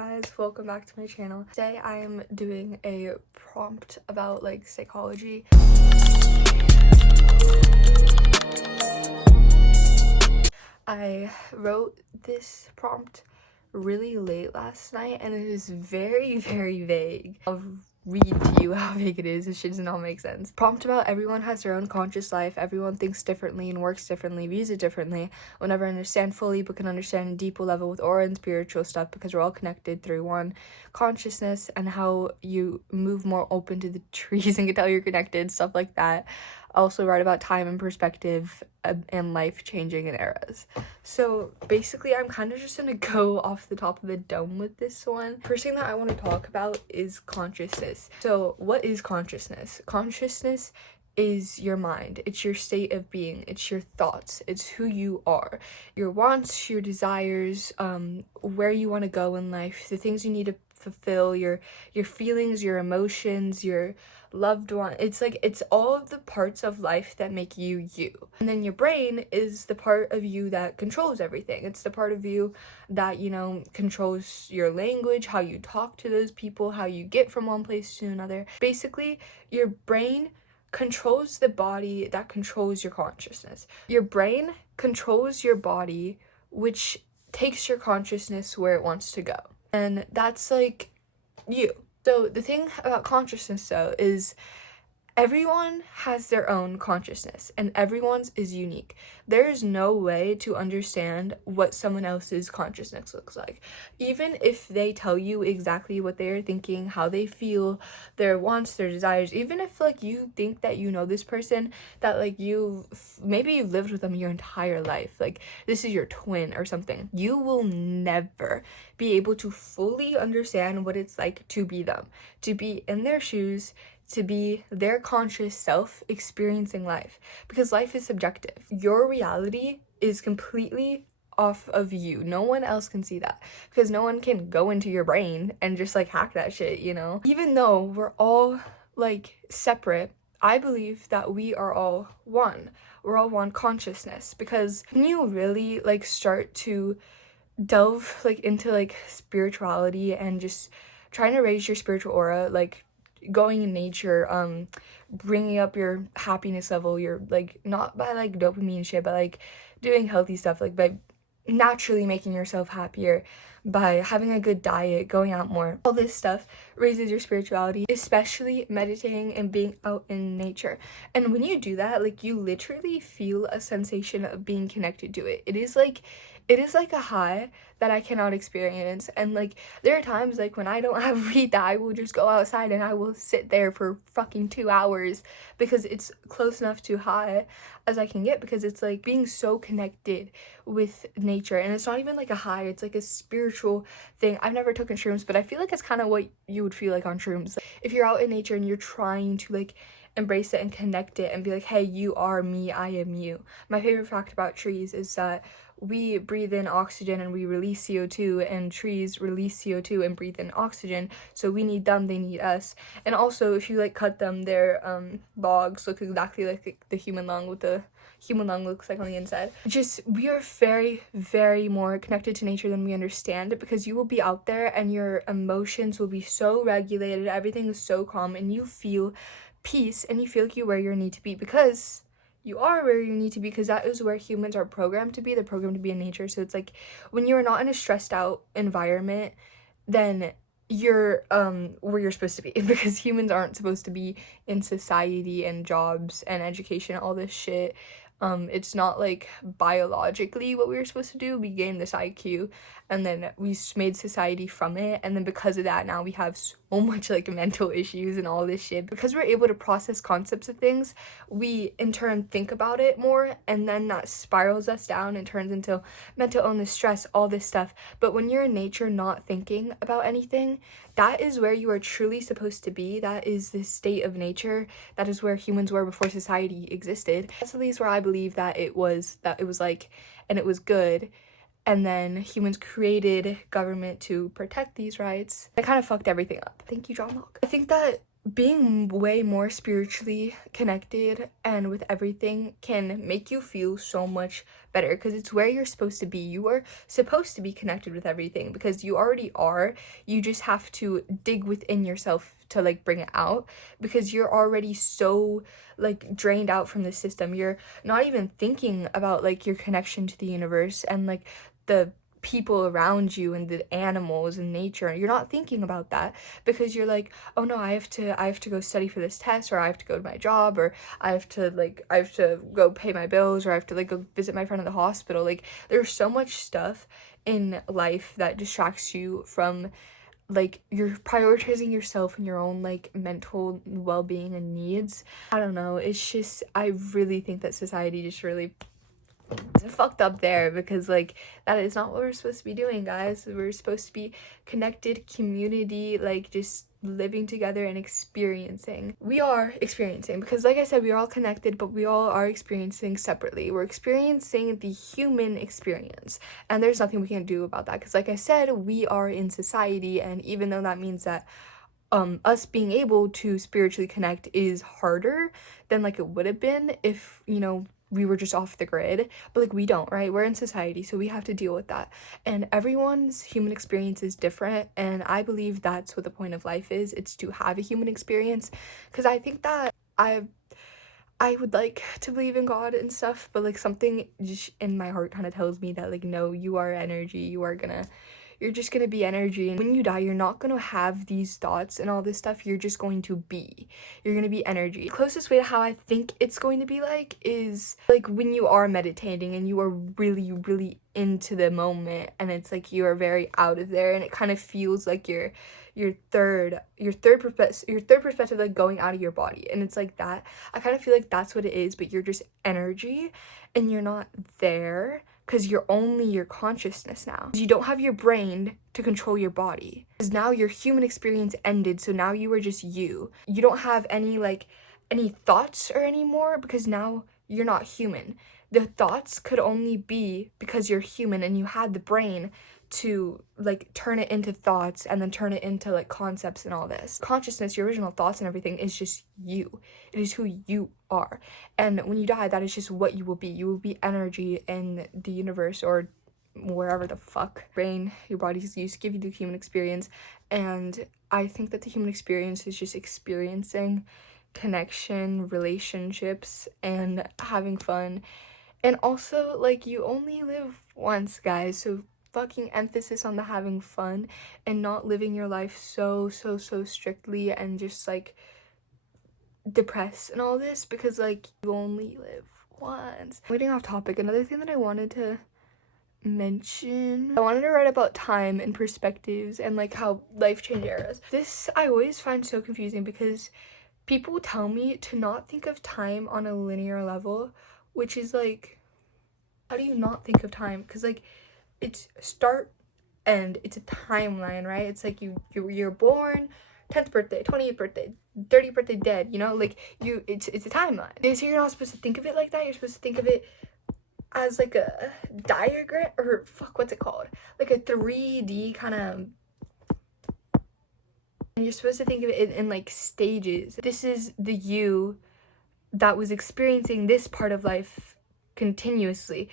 guys, welcome back to my channel. Today I am doing a prompt about like psychology. I wrote this prompt really late last night and it is very vague. I'll read to you how vague it is. This shit does not make sense. Prompt about everyone has their own conscious life. Everyone thinks differently and works differently, views it differently. We'll never understand fully, but can understand on a deeper level with aura and spiritual stuff because we're all connected through one consciousness, and how you move more open to the trees and can tell you're connected, stuff like that. I also write about time and perspective and life changing in eras. So basically I'm kind of just gonna go off the top of the dome with this one. First thing that I want to talk about is consciousness. So what is consciousness? Consciousness is your mind. It's your state of being. It's your thoughts. It's who you are. Your wants, your desires, where you want to go in life, the things you need to fulfill, your feelings, your emotions, your loved one. It's like, it's all of the parts of life that make you you. And then your brain is the part of you that controls everything. It's the part of you that, you know, controls your language, how you talk to those people, how you get from one place to another. Basically, your brain controls the body that controls your consciousness. Your brain controls your body, which takes your consciousness where it wants to go. And that's like you. So the thing about consciousness though is everyone has their own consciousness and everyone's is unique. There is no way to understand what someone else's consciousness looks like. Even if they tell you exactly what they are thinking, how they feel, their wants, their desires, even if like you think that you know this person, that like maybe you've lived with them your entire life, like this is your twin or something, you will never be able to fully understand what it's like to be them, to be in their shoes, to be their conscious self experiencing life, because life is subjective. Your reality is completely off of you. No one else can see that because no one can go into your brain and just like hack that shit, you know? Even though we're all like separate, I believe that we are all one. We're all one consciousness, because when you really like start to delve like into like spirituality and just trying to raise your spiritual aura, like going in nature, bringing up your happiness level, your like, not by like dopamine shit, but like doing healthy stuff, like by naturally making yourself happier, by having a good diet, going out more. All this stuff raises your spirituality, especially meditating and being out in nature. And when you do that, like you literally feel a sensation of being connected to it. It is like a high that I cannot experience. And like there are times like when I don't have weed that I will just go outside and I will sit there for fucking 2 hours because it's close enough to high as I can get, because it's like being so connected with nature. And it's not even like a high, it's like a spiritual thing. I've never taken shrooms, but I feel like it's kind of what you would feel like on shrooms. Like, if you're out in nature and you're trying to like embrace it and connect it and be like, hey, you are me, I am you. My favorite fact about trees is that we breathe in oxygen and we release CO2, and trees release CO2 and breathe in oxygen, so we need them, they need us. And also if you like cut them, their logs look exactly like the human lung, what the human lung looks like on the inside. Just, we are very more connected to nature than we understand, because you will be out there and your emotions will be so regulated, everything is so calm, and you feel peace and you feel like you're where you need to be, because you are where you need to be, because that is where humans are programmed to be. They're programmed to be in nature. So it's like when you're not in a stressed out environment, then you're where you're supposed to be, because humans aren't supposed to be in society and jobs and education, all this shit. It's not like biologically what we were supposed to do. We gained this IQ and then we made society from it, and then because of that now we have so much like mental issues and all this shit. Because we're able to process concepts of things, we in turn think about it more, and then that spirals us down and turns into mental illness, stress, all this stuff. But when you're in nature not thinking about anything, that is where you are truly supposed to be. That is the state of nature. That is where humans were before society existed. That's at least where I believe that it was like, and it was good. And then humans created government to protect these rights. It kind of fucked everything up. Thank you, John Locke. I think that being way more spiritually connected and with everything can make you feel so much better, because it's where you're supposed to be. You are supposed to be connected with everything because you already are. You just have to dig within yourself to like bring it out, because you're already so like drained out from the system. You're not even thinking about like your connection to the universe and like the people around you and the animals and nature. You're not thinking about that because you're like, oh no, I have to go study for this test, or I have to go to my job, or I have to go pay my bills, or I have to like go visit my friend at the hospital. Like there's so much stuff in life that distracts you from like you're prioritizing yourself and your own like mental well-being and needs. I don't know, it's just, I really think that society just really fucked up there, because like that is not what we're supposed to be doing, guys. We're supposed to be connected community, like just living together and experiencing. We are experiencing, because like I said, we are all connected, but we all are experiencing separately. We're experiencing the human experience, and there's nothing we can do about that, because like I said, we are in society. And even though that means that us being able to spiritually connect is harder than like it would have been if, you know, we were just off the grid, but like we don't, right? We're in society, so we have to deal with that. And everyone's human experience is different, and I believe that's what the point of life is. It's to have a human experience, because I think that I would like to believe in God and stuff, but like something just in my heart kind of tells me that like no, you are energy. You're just gonna be energy, and when you die, you're not gonna have these thoughts and all this stuff. You're just going to be. You're gonna be energy. The closest way to how I think it's going to be like is like when you are meditating and you are really, really into the moment, and it's like you are very out of there, and it kind of feels like your third perspective like going out of your body, and it's like that. I kind of feel like that's what it is, but you're just energy and you're not there, because you're only your consciousness now. You don't have your brain to control your body, because now your human experience ended, so now you are just you. You don't have any thoughts or anymore, because now you're not human. The thoughts could only be because you're human and you had the brain to like turn it into thoughts and then turn it into like concepts and all this. Consciousness, your original thoughts and everything, is just you. It is who you are. And when you die, that is just what you will be. You will be energy in the universe, or wherever the fuck brain your body's used to give you the human experience. And I think that the human experience is just experiencing connection, relationships, and having fun. And also, like, you only live once, guys, so fucking emphasis on the having fun and not living your life so strictly and just like depressed and all this, because like you only live once. Getting off topic, another thing that I wanted to mention, I wanted to write about time and perspectives and like how life change eras. This I always find so confusing, because people tell me to not think of time on a linear level, which is like, how do you not think of time? Because like it's start end, it's a timeline, right? It's like you're born, 10th birthday, 20th birthday, 30th birthday, dead, you know, like it's a timeline. So you're not supposed to think of it like that. You're supposed to think of it as like a diagram, or fuck, what's it called, like a 3D kind of, and you're supposed to think of it in like stages. This is the you that was experiencing this part of life continuously,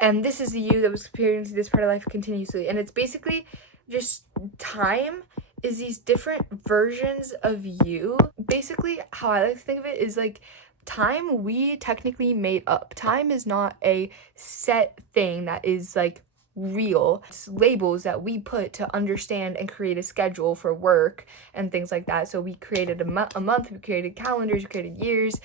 and this is the you that was experiencing this part of life continuously. And it's basically just time is these different versions of you. Basically, how I like to think of it is like time we technically made up. Time is not a set thing that is like real. It's labels that we put to understand and create a schedule for work and things like that. So we created a month, we created calendars, we created years,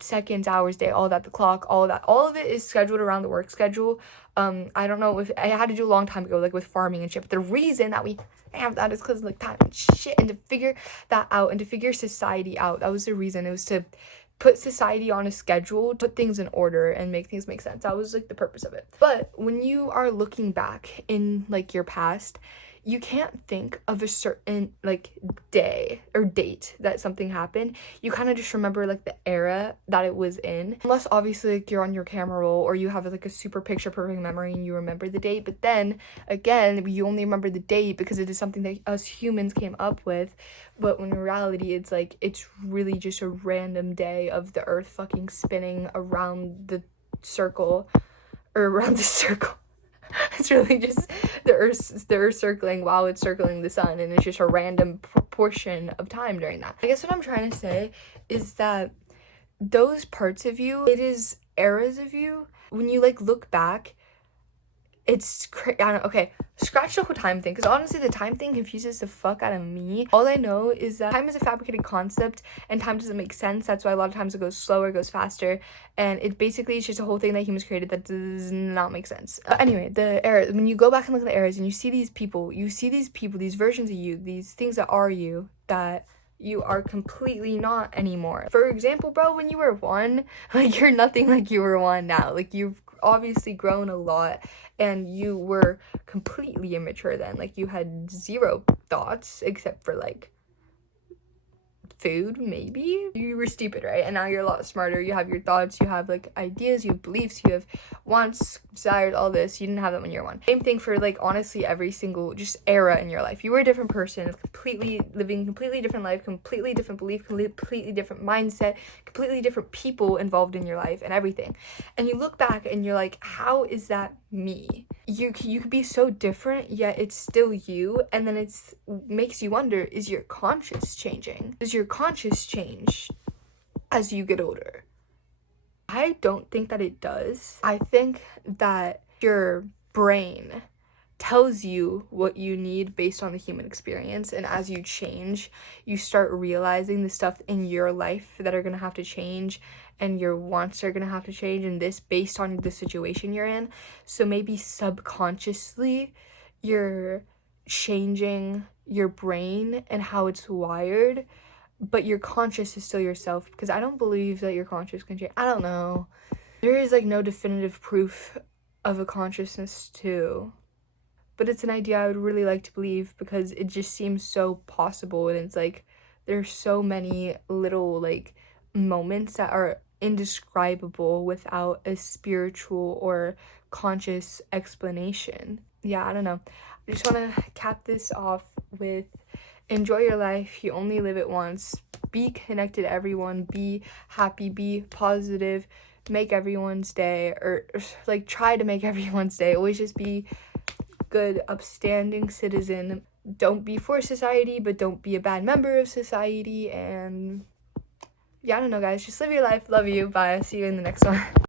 seconds, hours, day, all that, the clock, all of that. All of it is scheduled around the work schedule. I don't know if I had to do a long time ago, like with farming and shit, but the reason that we have that is because like time and shit, and to figure that out and to figure society out, that was the reason. It was to put society on a schedule, put things in order and make things make sense. That was like the purpose of it. But when you are looking back in like your past, you can't think of a certain like day or date that something happened. You kind of just remember like the era that it was in, unless obviously like you're on your camera roll or you have like a super picture perfect memory and you remember the date. But then again, you only remember the date because it is something that us humans came up with. But when in reality, it's like it's really just a random day of the earth fucking spinning around the circle, or around the circle. It's really just the earth circling while it's circling the sun, and it's just a random portion of time during that. I guess what I'm trying to say is that those parts of you, it is eras of you. When you like look back, it's I don't, okay, scratch the whole time thing, because honestly the time thing confuses the fuck out of me. All I know is that time is a fabricated concept and time doesn't make sense. That's why a lot of times it goes slower, it goes faster, and it basically is just a whole thing that humans created that does not make sense. Anyway, the era, when you go back and look at the eras and you see these people, these versions of you, these things that are you, that you are completely not anymore. For example, bro, when you were 1, like you're nothing like you were 1 now. Like you've obviously grown a lot, and you were completely immature then. Like you had 0 thoughts except for like food, maybe. You were stupid, right? And now you're a lot smarter. You have your thoughts, you have like ideas, you have beliefs, you have wants, desires, all this. You didn't have that when you were 1. Same thing for like honestly every single just era in your life. You were a different person, completely living completely different life, completely different belief, completely different mindset, completely different people involved in your life and everything. And you look back and you're like, how is that me? You could be so different, yet it's still you. And then it's makes you wonder, is your conscious changing? Does your conscious change as you get older? I don't think that it does. I think that your brain tells you what you need based on the human experience, and as you change, you start realizing the stuff in your life that are gonna have to change, and your wants are gonna have to change, and this based on the situation you're in. So maybe subconsciously you're changing your brain and how it's wired, but your conscious is still yourself, because I don't believe that your conscious can change. I don't know. There is like no definitive proof of a consciousness too. But it's an idea I would really like to believe, because it just seems so possible, and it's like there's so many little like moments that are indescribable without a spiritual or conscious explanation. Yeah, I don't know. I just want to cap this off with enjoy your life. You only live it once. Be connected to everyone. Be happy. Be positive. Make everyone's day, or like try to make everyone's day. Always just be good, upstanding citizen. Don't be for society, but don't be a bad member of society. And yeah, I don't know, guys. Just live your life. Love you. Bye. See you in the next one.